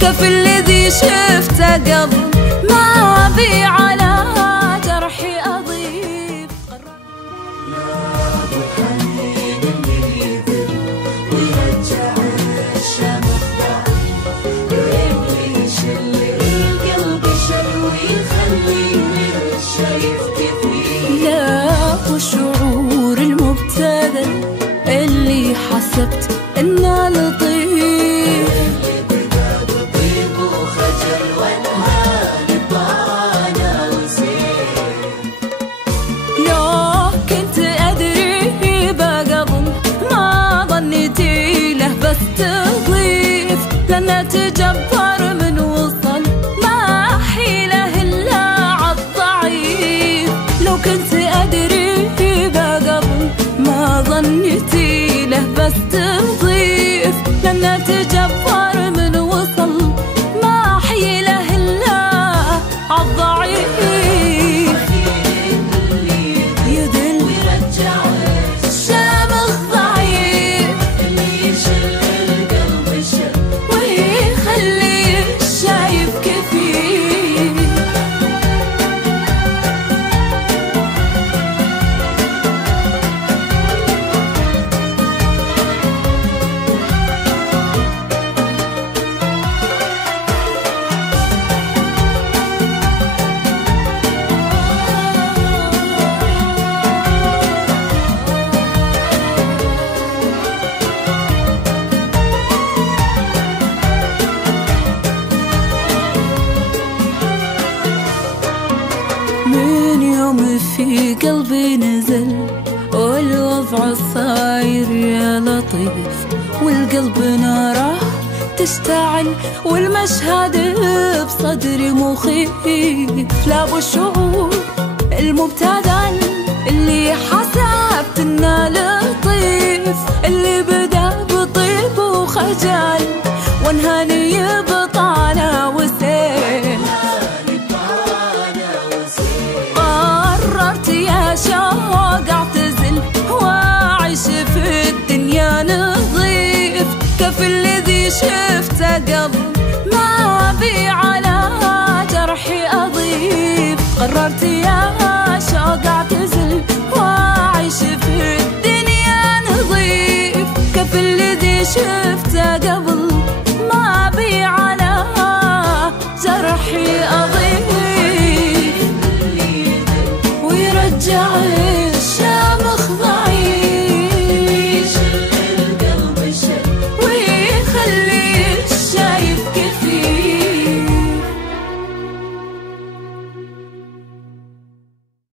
كيف الذي شفته قبل ما أبي على جرحي أضيف. نار حنين اللي يذل ويرجع الشمخ يبغي يشل القلب شل ويخليني شايف كثير. لا والشعور المبتذل اللي حسبت إنه لطيف تضيف لأنه تجبر من وصل ما حيله إلا عالضعيف. لو كنت أدري بقبل ما ظنيتي له بس تضيف لأنه تجبر من وصل ما حيله إلا عالضعيف. يدل ويرجع الشامخ ضعيف ويخلي الشايف كثير. من يوم في قلبي نزل والوضع صاير يا لطيف والقلب ناره تشتعل والمشهد بصدري مخيف. لا بالشعور المبتذل اللي حسبت انه لطيف اللي بدا بطيب وخجل وانهاني بطالة وسيف. قررت يا شوق اعتزل واعيش في الدنيا نظيف. كيف الذي شفته قبل ما أبي على جرحي أضيف. قررت يا شوق اعتزل واعيش في الدنيا نظيف. كيف الذي شفته قبل